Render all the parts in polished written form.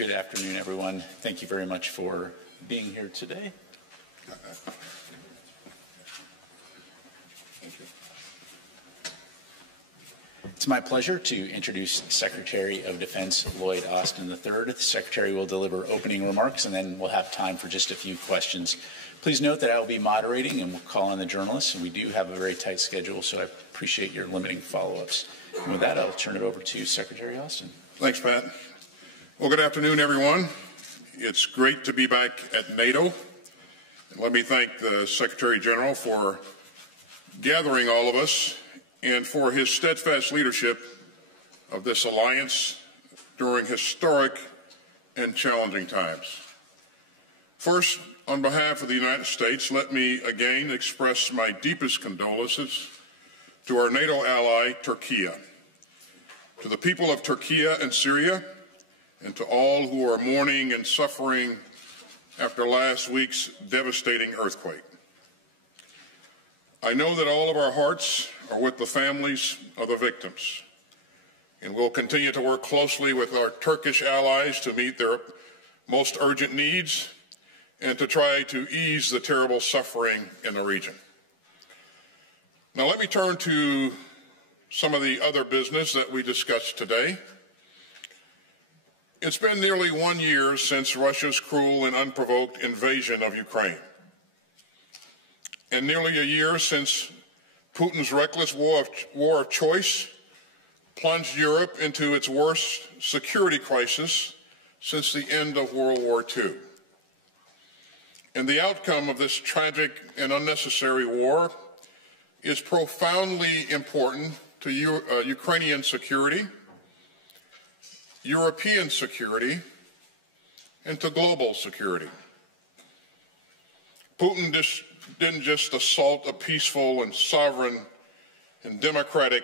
Good afternoon, everyone. Thank you very much for being here today. It's my pleasure to introduce Secretary of Defense Lloyd Austin III. The Secretary will deliver opening remarks, and then we'll have time for just a few questions. Please note that I will be moderating, and we'll call on the journalists. And we do have a very tight schedule, so I appreciate your limiting follow-ups. And with that, I'll turn it over to Secretary Austin. Thanks, Pat. Well, good afternoon, everyone. It's great to be back at NATO. And let me thank the Secretary General for gathering all of us and for his steadfast leadership of this alliance during historic and challenging times. First, on behalf of the United States, let me again express my deepest condolences to our NATO ally, Turkey, to the people of Turkey and Syria, and to all who are mourning and suffering after last week's devastating earthquake. I know that all of our hearts are with the families of the victims, and we'll continue to work closely with our Turkish allies to meet their most urgent needs and to try to ease the terrible suffering in the region. Now let me turn to some of the other business that we discussed today. It's been nearly 1 year since Russia's cruel and unprovoked invasion of Ukraine, and nearly a year since Putin's reckless war of choice plunged Europe into its worst security crisis since the end of World War II. And the outcome of this tragic and unnecessary war is profoundly important to Ukrainian security, European security, and to global security. Putin didn't just assault a peaceful and sovereign and democratic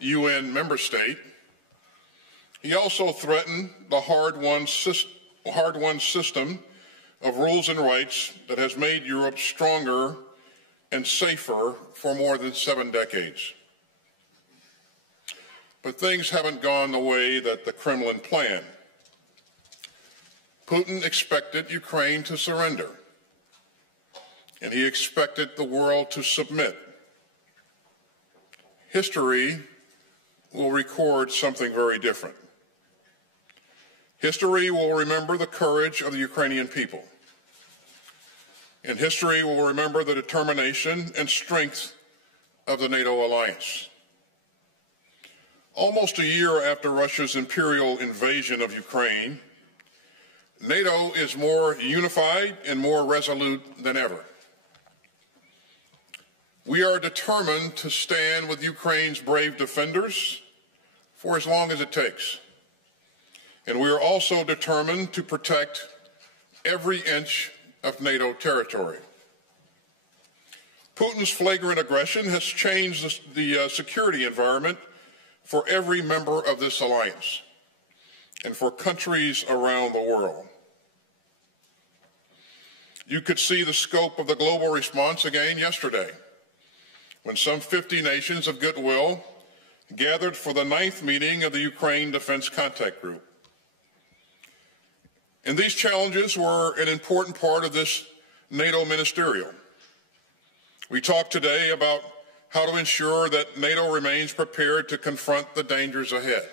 UN member state. He also threatened the hard-won system of rules and rights that has made Europe stronger and safer for more than 7 decades. But things haven't gone the way that the Kremlin planned. Putin expected Ukraine to surrender, and he expected the world to submit. History will record something very different. History will remember the courage of the Ukrainian people, and history will remember the determination and strength of the NATO alliance. Almost a year after Russia's imperial invasion of Ukraine, NATO is more unified and more resolute than ever. We are determined to stand with Ukraine's brave defenders for as long as it takes. And we are also determined to protect every inch of NATO territory. Putin's flagrant aggression has changed the security environment for every member of this alliance and for countries around the world. You could see the scope of the global response again yesterday, when some 50 nations of goodwill gathered for the 9th meeting of the Ukraine Defense Contact Group. And these challenges were an important part of this NATO Ministerial. We talked today about how to ensure that NATO remains prepared to confront the dangers ahead.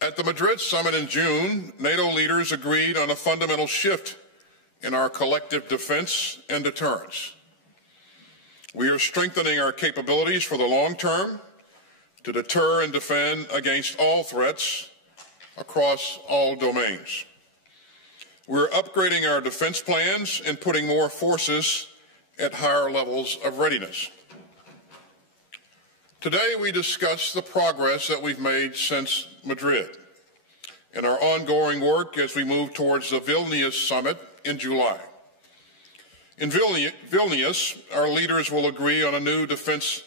At the Madrid summit in June, NATO leaders agreed on a fundamental shift in our collective defense and deterrence. We are strengthening our capabilities for the long term to deter and defend against all threats across all domains. We're upgrading our defense plans and putting more forces at higher levels of readiness. Today we discuss the progress that we've made since Madrid and our ongoing work as we move towards the Vilnius summit in July. In Vilnius, our leaders will agree on a new defense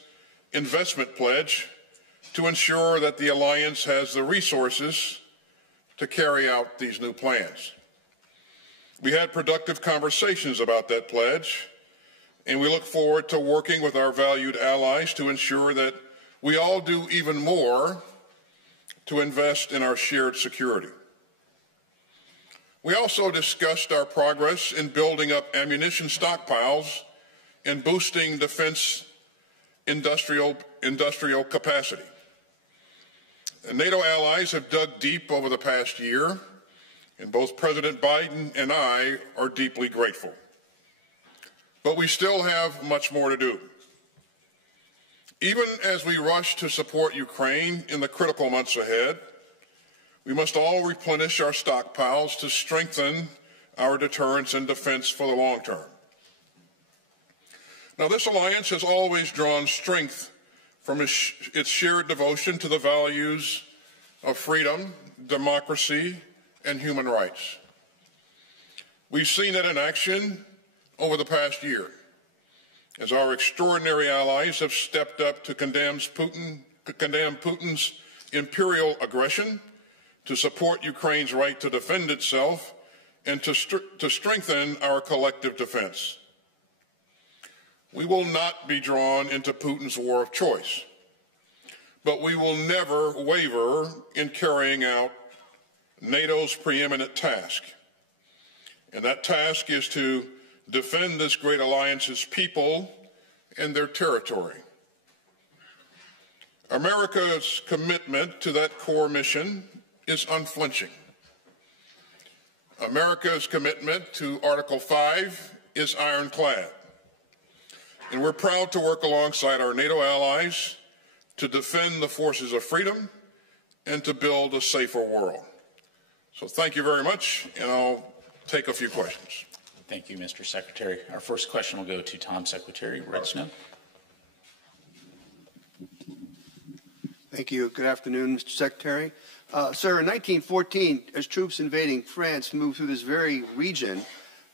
investment pledge to ensure that the alliance has the resources to carry out these new plans. We had productive conversations about that pledge, and we look forward to working with our valued allies to ensure that we all do even more to invest in our shared security. We also discussed our progress in building up ammunition stockpiles and boosting defense industrial capacity. NATO allies have dug deep over the past year, and both President Biden and I are deeply grateful. But we still have much more to do. Even as we rush to support Ukraine in the critical months ahead, we must all replenish our stockpiles to strengthen our deterrence and defense for the long term. Now, this alliance has always drawn strength from its shared devotion to the values of freedom, democracy, and human rights. We've seen it in action over the past year, as our extraordinary allies have stepped up to condemn Putin's imperial aggression, to support Ukraine's right to defend itself, and to strengthen our collective defense. We will not be drawn into Putin's war of choice, but we will never waver in carrying out NATO's preeminent task. And that task is to defend this great alliance's people and their territory. America's commitment to that core mission is unflinching. America's commitment to Article 5 is ironclad. And we're proud to work alongside our NATO allies to defend the forces of freedom and to build a safer world. So thank you very much, and I'll take a few questions. Thank you, Mr. Secretary. Our first question will go to Tom Secretary, Red Snow. Thank you. Good afternoon, Mr. Secretary. Sir, in 1914, as troops invading France moved through this very region,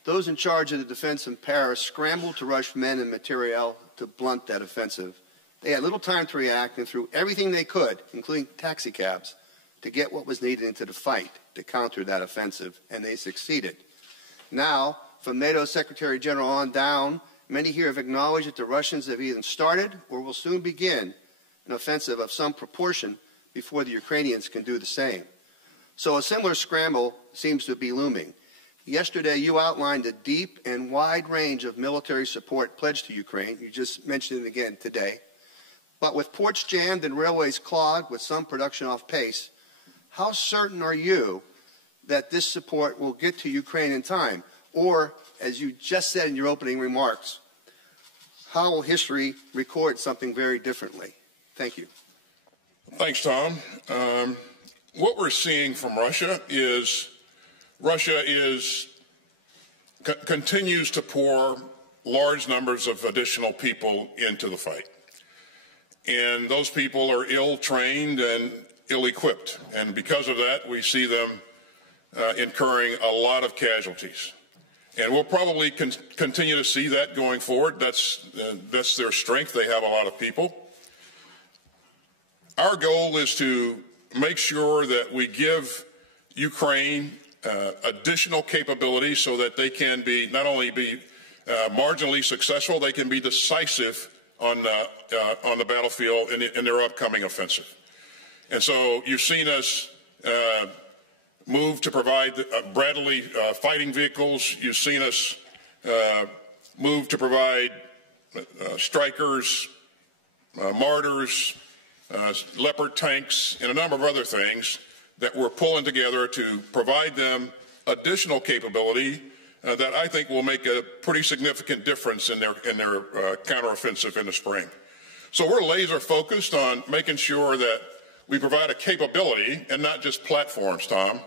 those in charge of the defense in Paris scrambled to rush men and materiel to blunt that offensive. They had little time to react and threw everything they could, including taxicabs, to get what was needed into the fight to counter that offensive, and they succeeded. Now, from NATO Secretary General on down, many here have acknowledged that the Russians have either started or will soon begin an offensive of some proportion before the Ukrainians can do the same. So a similar scramble seems to be looming. Yesterday, you outlined a deep and wide range of military support pledged to Ukraine. You just mentioned it again today. But with ports jammed and railways clogged with some production off pace, how certain are you that this support will get to Ukraine in time? Or, as you just said in your opening remarks, how will history record something very differently? Thank you. Thanks, Tom. What we're seeing from Russia continues to pour large numbers of additional people into the fight. And those people are ill-trained and ill-equipped. And because of that, we see them incurring a lot of casualties. And we'll probably continue to see that going forward. That's their strength. They have a lot of people. Our goal is to make sure that we give Ukraine additional capabilities so that they can be not only marginally successful, they can be decisive on the battlefield in their upcoming offensive. And so you've seen us move to provide Bradley fighting vehicles. You've seen us move to provide Strikers, Martyrs, Leopard tanks, and a number of other things that we're pulling together to provide them additional capability that I think will make a pretty significant difference in their counteroffensive in the spring. So we're laser focused on making sure that we provide a capability and not just platforms, Tom.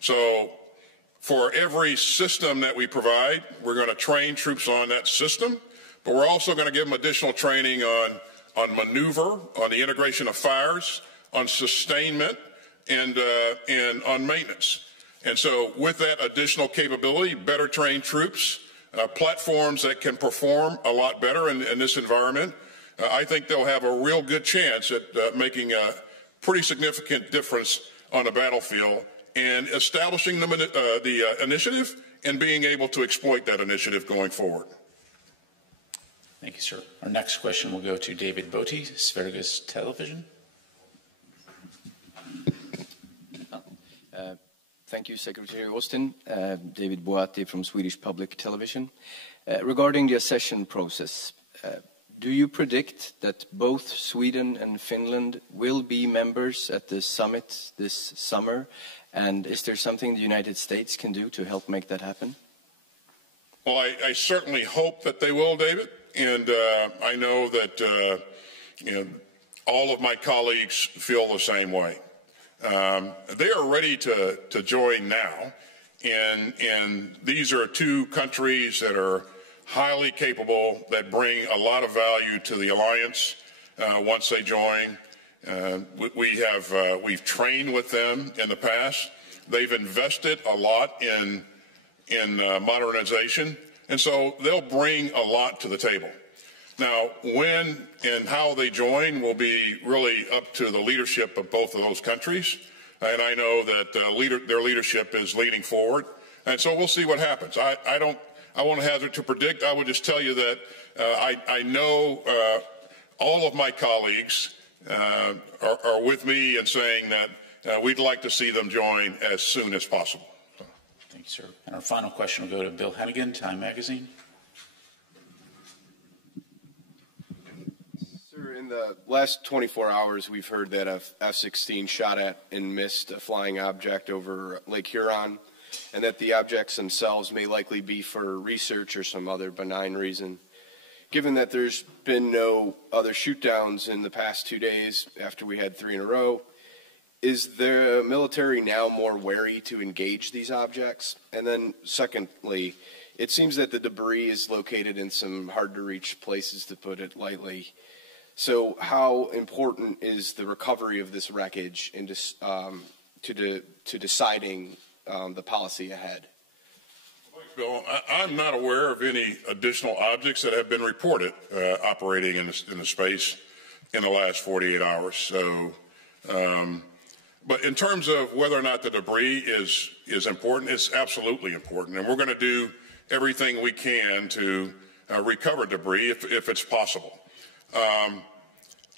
So for every system that we provide, we're going to train troops on that system, but we're also going to give them additional training on maneuver, on the integration of fires, on sustainment, and on maintenance. And so with that additional capability, better trained troops, platforms that can perform a lot better in this environment, I think they'll have a real good chance at making a pretty significant difference on the battlefield and establishing the initiative and being able to exploit that initiative going forward. Thank you, sir. Our next question will go to David Bote, Sveriges Television. Thank you, Secretary Austin. David Boati from Swedish Public Television. Regarding the accession process, do you predict that both Sweden and Finland will be members at the summit this summer? And is there something the United States can do to help make that happen? Well, I certainly hope that they will, David. And I know that all of my colleagues feel the same way. They are ready to join now. And these are two countries that are highly capable, that bring a lot of value to the alliance once they join. We've trained with them in the past. They've invested a lot in modernization, and so they'll bring a lot to the table. Now, when and how they join will be really up to the leadership of both of those countries, and I know that their leadership is leading forward, and so we'll see what happens. I won't hazard to predict. I would just tell you that I know all of my colleagues are with me in saying that we'd like to see them join as soon as possible. Thank you, sir. And our final question will go to Bill Hennigan, Time Magazine. Sir, in the last 24 hours, we've heard that a F-16 shot at and missed a flying object over Lake Huron, and that the objects themselves may likely be for research or some other benign reason. Given that there's been no other shoot-downs in the past 2 days after we had 3 in a row, is the military now more wary to engage these objects? And then secondly, it seems that the debris is located in some hard-to-reach places, to put it lightly. So how important is the recovery of this wreckage to deciding the policy ahead? Bill, I'm not aware of any additional objects that have been reported operating in the space in the last 48 hours. So, but in terms of whether or not the debris is important, it's absolutely important, and we're going to do everything we can to recover debris if it's possible.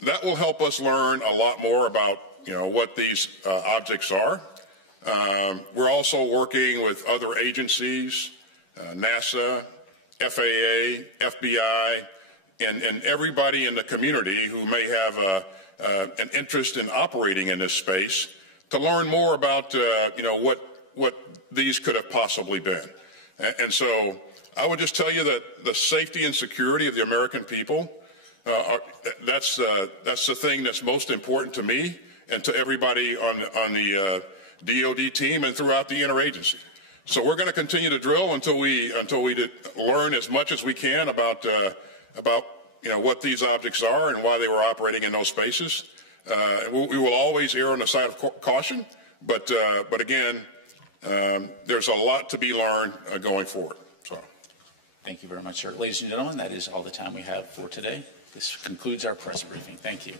That will help us learn a lot more about what these objects are. We're also working with other agencies, NASA, FAA, FBI, and everybody in the community who may have an interest in operating in this space to learn more about what these could have possibly been. And so I would just tell you that the safety and security of the American people, that's the thing that's most important to me and to everybody on the DoD team and throughout the interagency. So we're going to continue to drill until we learn as much as we can about what these objects are and why they were operating in those spaces. We will always err on the side of caution, but again, there's a lot to be learned going forward. So, thank you very much, sir. Ladies and gentlemen, that is all the time we have for today. This concludes our press briefing. Thank you.